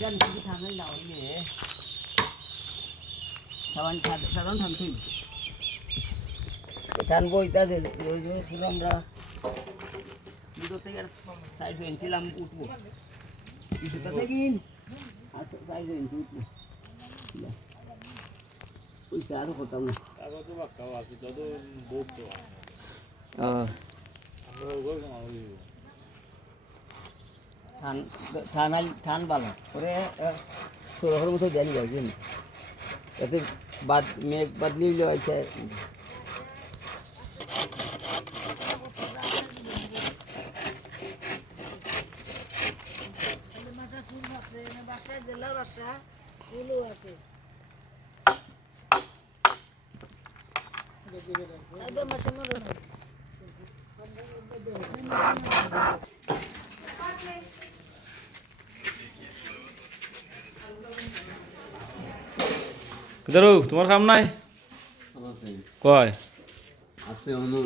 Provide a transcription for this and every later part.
dân cái thằng ấy nào để sao anh sao sao đón thằng thìm thằng voi ta thì rồi rồi không ra đi tôi thấy sai chuyện chỉ làm cút cút đi tôi thấy in à sai chuyện cút cút ui sao nó còn tông này sao nó cứ bắt cậu à thì tôi tôi bố cậu à ờ ধান আল ধান বালা পরে ষোলোশোর মতো জানি যাইছেন এতে বাদ, মেঘ বাদলি হইলে হয়েছে কিদারু তোমার কাম নাই? কয়? আছে অনু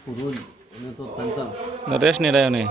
ফুরুল অনু তো রেস্ট নিয়ে রায় নেই